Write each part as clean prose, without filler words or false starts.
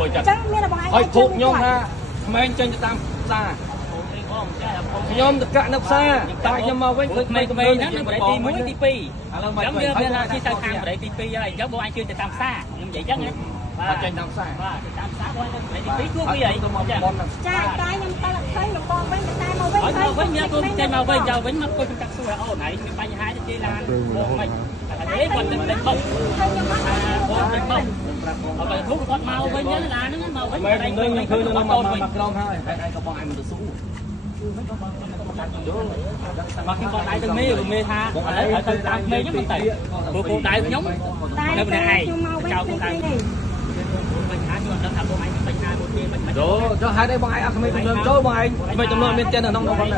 បយចិត្ត ចឹងមានបងឯង ហើយភូកខ្ញុំថាក្មេងចេញទៅតាមផ្សារខ្ញុំតកនៅផ្សារតែខ្ញុំមកវិញឃើញក្មេងហ្នឹងនៅបរិយាទី1ទី2ឥឡូវមកខ្ញុំមានថាទីទៅខាងបរិយាទី2ហើយអញ្ចឹងបងឯងជឿទៅតាមផ្សារខ្ញុំនិយាយអញ្ចឹងណាបាទចេញតាមផ្សារបាទតាមផ្សារបងទៅបរិយាទី2គួរវាអីចាតែខ្ញុំតែឃើញលោកបងវិញតែមកវិញហើយវិញមានគូចេញមកវិញចូលវិញមកគួយខ្ញុំកាត់សួរអូនឯងមានបញ្ហាទៅជិះឡានបងមិនអីគាត់ទៅលេងបុកបងទៅបុកអត់ទៅធុកគាត់មកវិញហ្នឹងឡានហ្នឹងមកវិញតែខ្ញុំឃើញនៅមកក្រុមហើយតែឯងក៏បងឯងមិនទៅស៊ូមកខ្ញុំបងដៃទៅមេថាឥឡូវទៅតាមមេខ្ញុំទៅព្រោះគោដៅខ្ញុំនៅម្នាក់ឯងចៅគោដៅបញ្ហាខ្ញុំអត់ដឹងថាបងឯងបញ្ហាមួយទេមិនចុះហេតុអីបងឯងអត់ក្មេងទំនើងចូលបងឯងក្មេងទំនើងមានtiềnនៅក្នុងនោះផង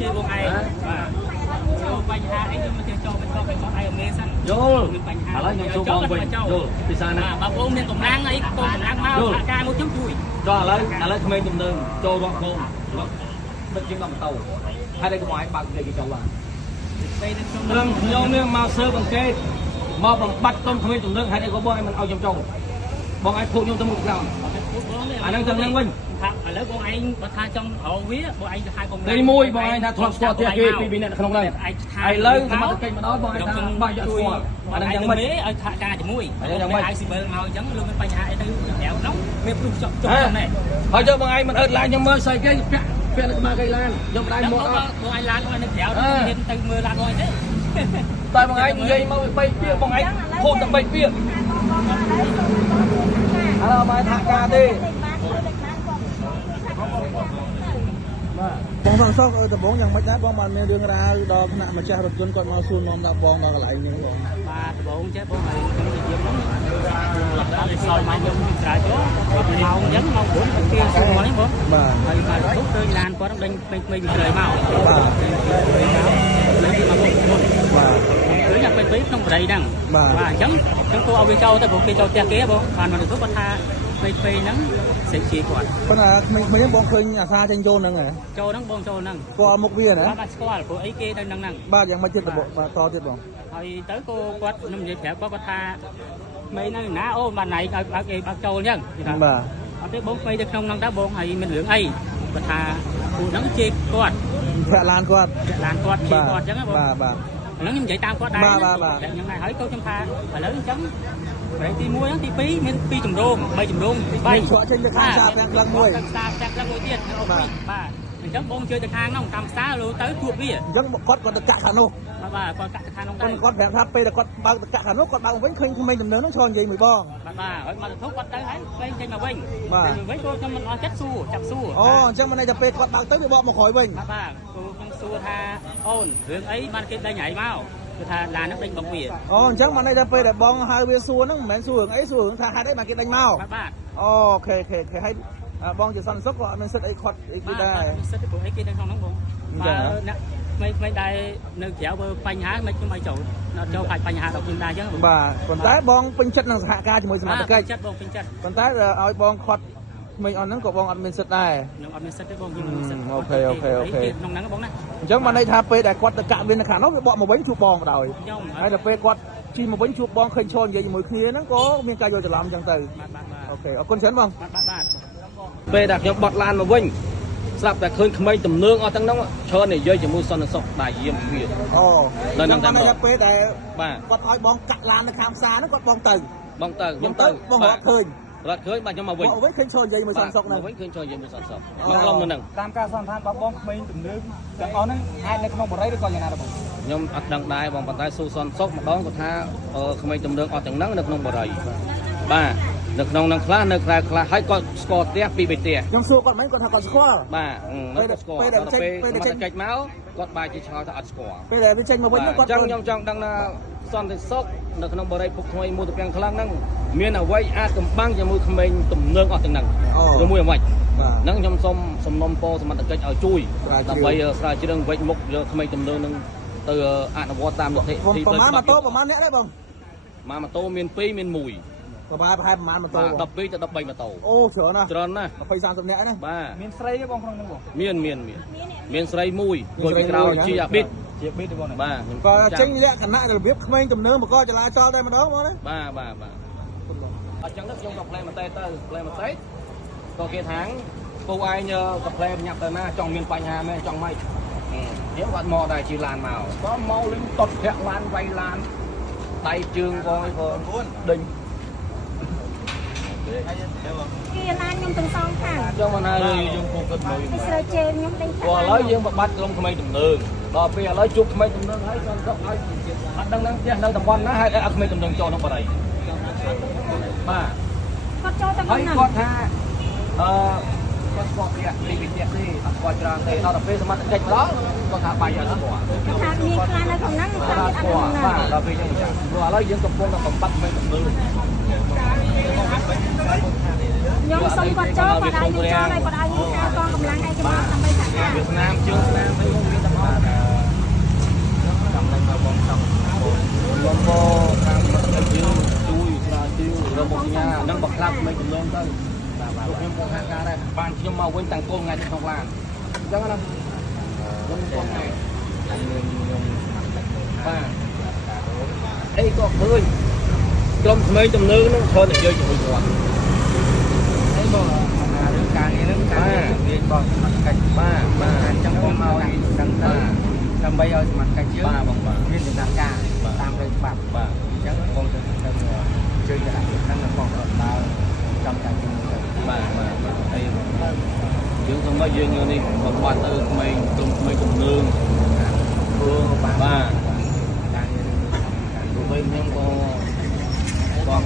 ជឿបងឯងបាទបញ្ហាអីខ្ញុំទៅចូលមិនក៏បងឯងមេសិនយល់បញ្ហាឥឡូវខ្ញុំចូលបងវិញយល់ពិសាណាបងប្អូនមានកម្លាំងអីកូនកម្លាំងមកអាការមួយខ្ញុំជួយចុះឥឡូវក្មេងទំនើងចូលរកកូនដឹកជាងដល់ម៉ូតូហើយកុំឲ្យបើកគេចូលបានខ្ញុំមានមកសើបអង្កេតមកបំបត្តិក្រុមក្មេងទំនើងហើយក៏បងឯងមិនឲ្យខ្ញុំចូលបងឯងភូកខ្ញុំទៅមុខក្រោយអាហ្នឹងទៅនឹងវិញថាឥឡូវបងឯងបើថាចង់រកវាបងឯងទៅហៅបងទី1បងឯងថាធ្លាប់ស្គាល់ផ្ទះគេពី2នាក់ក្នុងហ្នឹងឥឡូវសមត្ថកិច្ចមកដល់បងឯងថាបាក់យកស្គាល់អាហ្នឹងយ៉ាងម៉េចឲ្យថាការជាមួយយ៉ាងម៉េចឲ្យស៊ីបលមកអញ្ចឹងលោកមានបញ្ហាអីទៅក្រៅនោះមានព្រុសចុះហ្នឹងហើយចុះបងឯងមិនអើតឡានខ្ញុំមើលស្អីគេពាក់នៅក្បាលគេឡានខ្ញុំមិនដែរមកអត់បងឯងឡានគាត់នៅក្រៅហ៊ានទៅមើលឡានបងឯងទេតែបងឯងនិយាយមក3ពាក្យបងឯងភូតតែ3ពាក្យឥឡូវមកថាការទេបងសង្សោកដំបងយ៉ាងម៉េចដែរបងបានមានរឿងរ៉ាវដល់ថ្នាក់ម្ចាស់រថយន្តគាត់មកសួរនាំដល់បងដល់កន្លែងនេះបងបាទដំបងចេះបងហើយខ្ញុំនិយាយហ្នឹងដល់សល់មកខ្ញុំក្រៅចូលគាត់មកអញ្ចឹងមក4ទៅគេសួរមកហ្នឹងបងបាទហើយមកទុកឃើញឡានគាត់ដេញពេញពេញក្រោយមកបាទលើគេមកមុខមុនបាទឃើញតែពេញពេញក្នុងបរិយាហ្នឹងបាទអញ្ចឹងគួរឲ្យវាចូលទៅព្រោះគេចូលផ្ទះគេបងបានមកទៅគាត់ថាពេញពេញហ្នឹងសេចក្ដីគាត់ប៉ុន្តែក្មេងៗបងឃើញអាសាចេញចូលហ្នឹងហ៎ចូលហ្នឹងបងចូលហ្នឹងស្គាល់មុខវាណាបាទស្គាល់ព្រោះអីគេទៅហ្នឹងបាទយ៉ាងម៉េចទៀតបាទតទៀតបងហើយទៅគាត់ខ្ញុំនិយាយប្រាប់គាត់ថាមេនៅណាអូបានណៃឲ្យគេបើកចូលអញ្ចឹងបាទអត់ទេបងពេញទៅក្នុងហ្នឹងដែរបងហើយមានរឿងអីគាត់ថាពូហ្នឹងជេរគាត់ធាក់ឡានគាត់ជេរគាត់អញ្ចឹងបងបាទហ្នឹងខ្ញុំនិយាយតាមគាត់ដែរខ្ញុំដែរហើយខ្ញុំថាឥឡូវអញ្ចឹងប្រេទី1ហ្នឹងទី2មាន2ជំរង3ជំរងទី3ឆ្លក់ចេញទៅខាងសាទាំងក្លឹងមួយសាទាំងក្លឹងមួយទៀតបាទអញ្ចឹងបងជួយទៅខាងហ្នឹងតាមផ្សារលើទៅជួបវាអញ្ចឹងគាត់ទៅកាក់ខាងនោះបាទគាត់កាក់ទៅខាងនោះដែរគាត់ប្រាប់ថាពេលដែលគាត់បើកទៅកាក់ខាងនោះគាត់បើកវិញឃើញក្មេងដំណើរហ្នឹងឆ្លងនិយាយមួយបងបាទហើយមកទៅធុកគាត់ទៅហើយពេញចេញមកវិញវិញខ្ញុំមិនអស់ចិត្តសួរចាប់សួរអូអញ្ចឹងមិនន័យថាពេលគាត់បើកទៅវាបកមកក្រោយវិញបាទគ្រូខ្ញុំសួរថាអូនរឿងអីបានគេដេញហើយមកគឺថាឡានហ្នឹងដេញបងវាអូអញ្ចឹងមិនន័យថាពេលដែលបងហៅវាសួរហ្នឹងមិនមែនសួររឿងអីសួររឿងថាហេតុអីបានគេដេញមកបាទអូខេហើយបងជាសន្តិសុខក៏អត់មានសិទ្ធិអីខាត់អីគេដែរសិទ្ធិព្រោះអីគេនៅក្នុងហ្នឹងបងបាទអ្នកមិនដែរនៅក្រៅបើបញ្ហាមិនខ្ញុំឲ្យចូលចូលកាច់បញ្ហាដល់ខ្ញុំដែរអញ្ចឹងបាទប៉ុន្តែបងពេញចិត្តនឹងសហការជាមួយសមាជិកចិត្តបងពេញចិត្តប៉ុន្តែឲ្យបងខាត់មិញអត់ហ្នឹងក៏បងអត់មានសិទ្ធិដែរខ្ញុំអត់មានសិទ្ធិទេបងខ្ញុំមានសិទ្ធិអូខេក្នុងហ្នឹងបងណាអញ្ចឹងមិនន័យថាពេលដែលគាត់ទៅកាក់វានៅខាងនោះវាបកមកវិញជួបបងបណ្ដោយហើយដល់ពេលគាត់ជិះមកវិញជួបបងឃើញឈរនិយាយជាមួយគ្នាហ្នឹងក៏មានការយល់ច្រឡំអញ្ចឹងទៅអូខេអរគុណច្រើនបងបាទពេលដែលខ្ញុំបត់ឡានមកវិញស្រាប់តែឃើញក្មេងទំនើងអត់ទាំងហ្នឹងច្រើននិយាយជាមួយសន្តិសុខដែរយាមវាអូនៅហ្នឹងតែពេលដែលបាទគាត់ឲ្យបងកាក់ឡាននៅខាងផ្សារហ្នឹងគាត់បងទៅខ្ញុំទៅបងអត់ឃើញរត់ឃើញបាទខ្ញុំមកវិញឃើញឈរនិយាយមួយសន្តិសុខហ្នឹងវិញឃើញឈរនិយាយមួយសន្តិសុខមកឡំនៅហ្នឹងតាមការសន្និដ្ឋានរបស់បងក្មេងទំនើងទាំងអស់ហ្នឹងអាចនៅក្នុងបរិយាឬក៏យ៉ាងណាដែរបងខ្ញុំអត់ដឹងដែរបងប៉ុន្តែសួរសន្តិសុខម្ដងគាត់ថាក្មេងទំនើងអត់ទាំងហ្នឹងនៅក្នុងបរិយាបាទនៅក្នុងហ្នឹងខ្លះនៅក្រៅខ្លះហើយគាត់ស្គាល់ផ្ទះពី3ផ្ទះខ្ញុំសួរគាត់មិនគាត់ថាគាត់ស្គាល់បាទនៅគាត់ស្គាល់ពេលដែលចេញមកគាត់បែរជាឆ្ងល់ថាអត់ស្គាល់ពេលដែលវាចេញមកវិញគាត់ខ្ញុំចង់ដឹងថាសន្តិសុខនៅក្នុងបរិយាពុកថ្មីមួយទៅទាំងខ្លាំងហ្នឹងមានអ្វីអាចកំបាំងជាមួយក្មេងទំនើងអត់ទាំងហ្នឹងជាមួយអ្វីហ្នឹងខ្ញុំសូមសំណុំពរសមត្ថកិច្ចឲ្យជួយដើម្បីស្រាវជ្រាវវិច្ចមុខយកក្មេងទំនើងហ្នឹងទៅអនុវត្តតាមលទ្ធិទីប្រមាណម៉ូតូប្រមាណអ្នកដែរបងម៉ូតូមាន2មាន1ប្រហែលប្រមាណម៉ូតូ12ទៅ13ម៉ូតូអូច្រើនណាស់20 30នាក់ណាបាទមានស្រីទេបងក្នុងហ្នឹងបងមានស្រីមួយគាត់ពីក្រោយជាអាប៊ីតទេបងបាទក៏ចេញលក្ខណៈរបៀបក្មេងទំនើងមកចលាចលតែម្ដងបងណាបាទអញ្ចឹងខ្ញុំក៏ផ្លែមតេទៅផ្លែមតេ có kia tháng cô ai nhờ cặp lem nhập tới na trong miền Tây Hà mẹ trong mày nếu bạn mò này chỉ làn màu có mau lên tọt hẹn lan vay lan tay trường coi vừa đinh kia lan nhung từng song thẳng cho mà này dùng cuộc cất mồi cái sợi trên nhung đây qua lấy riêng bạc bắt lông thay tầm đường đò bây giờ lấy chụp thay tầm đường thấy con cấp thấy đang đang tầm quan nó hay ăn thay tầm đường cho nó vào đây mà có cho tao thấy con con tha con sport đi bị tiệt đi qua trường thì nó tập về sớm cách đó con thả bay ở đó cái thằng miên clan nó còn nắng sao biết ăn không nào đò bây giờ vừa lấy riêng tập quân là cầm bắt thay tầm đường nhung xong con cho còn ai nhung cho này còn ai nhung cho con cầm lăng hay cái bao làm bây giờ Việt Nam chưa Nam thấy không biết tầm đó cầm lên vào bóng xong bóng vô đang bật dương chui là tiêu rồi một nhà nâng bậc lắm mấy chục lông thôi chụp em con hàng ca đây bạn nhưng mà quên tăng côn ngay thì không làm chẳng hạn không con này và đây có bơi trong mấy tầm nước nó hơn để chơi chụp hình thấy bò càng nghe nó càng viên bò mặt cạnh ba trong con màu này trong bây giờ mặt cạnh trước viên thì đang ca tam đây ba chắc con chơi cái này đang là còn ở bao trong cả ba đây chứ không có duyên như đi còn qua tư mấy cùng nương ba tụi mình không có